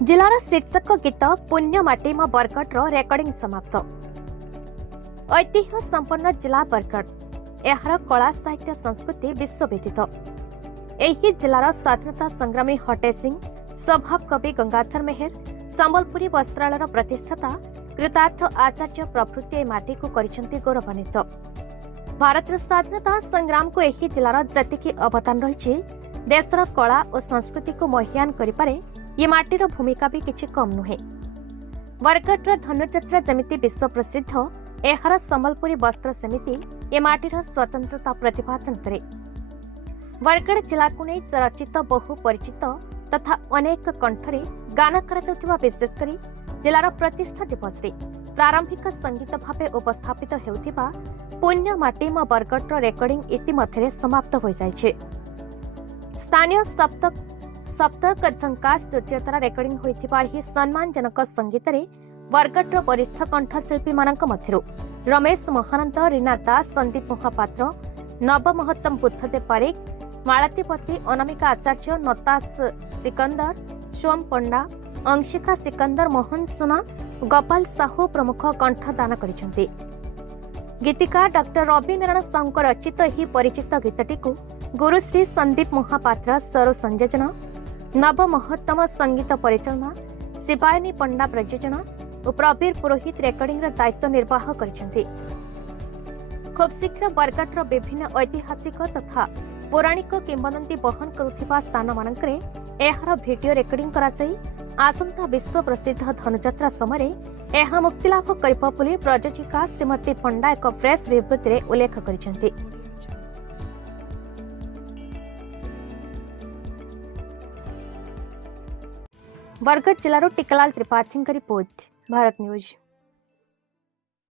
जिलार शीर्षक गीत पुण्य माटी म बरगढ़ रेकर्डिंग समाप्त। ऐतिह्य संपन्न जिला बरगढ़ एहार कला साहित्य संस्कृति विश्वविदित। एही जिलार स्वाधीनता संग्रामी हटे सिंह, स्वभाव कवि गंगाधर मेहर, संबलपुरी वस्त्रालयर प्रतिष्ठाता कृतार्थ आचार्य प्रभृति ए माटी को करिसेंति गौरवान्वित। भारत स्वाधीनता संग्राम को एही जिलार जतिकी अवदान रही देशर कला और संस्कृति को महियान करिपारे ये माटीर भूमिका भी किछि कम नुहे। बरगढ़ धनुଯାत्रा जमिति विश्व प्रसिद्ध एहार संबलपुरी वस्त्र समिति ए माटीर स्वतंत्रता प्रतिपादन करे। बरगढ़ जिला को नहीं चर्चित बहु परिचित तथा अनेक कंठरे गान करा विशेषकर जिलार प्रतिष्ठा दिवस प्रारंभिक संगीत भाव उपस्थापित हेउथिबा पुण्य माटी म बरगढ़ रेकर्डिंग इतिमध्ये समाप्त हो जाइछे। स्थानीय सप्तक झंकाश द्वितीयतार रेकर्डिंग होइथिबा ही सम्मानजनक संगीत रे बरगढ़ वरिष्ठ कंठशिल्पी मानक मध्यरु रमेश महानंद, रीना दास, संदीप महापात्र, नव महत्तम, बुद्धदेव पारिक, मालतीपति, अनामिका आचार्य, नताश सिकंदर, सोम पंडा, अंशिका सिकंदर, मोहन सुना, गोपाल साहू प्रमुख कंठदान करिसेंति। गीतिकार डॉक्टर रवि नारायण साहू रचित ही परिचित गीतटी को गुरुश्री संदीप महापात्र स्वर संयोजन, नव महत्तम संगीत परिचालना, शिवायनी पंडा प्रयोजन और प्रवीर पुरोहित रेकर्डिंग दायित्व निर्वाह करिसेंति। खूब शीघ्र बरगढ़ विभिन्न ऐतिहासिक तथा पौराणिक किंवदंती बहन करुथिबा स्थान मानकरे एहार भिडियो रेकर्डिंग कराई आसंता विश्व प्रसिद्ध धनुଯାत्रा समय एहा मुक्तिलाभ करिब बोली प्रयोजिका श्रीमती पंडा एक प्रेस विबृत्ति उल्लेख करिसेंति। बरगढ़ जिलार टिकलाल त्रिपाठी रिपोर्ट, भारत न्यूज।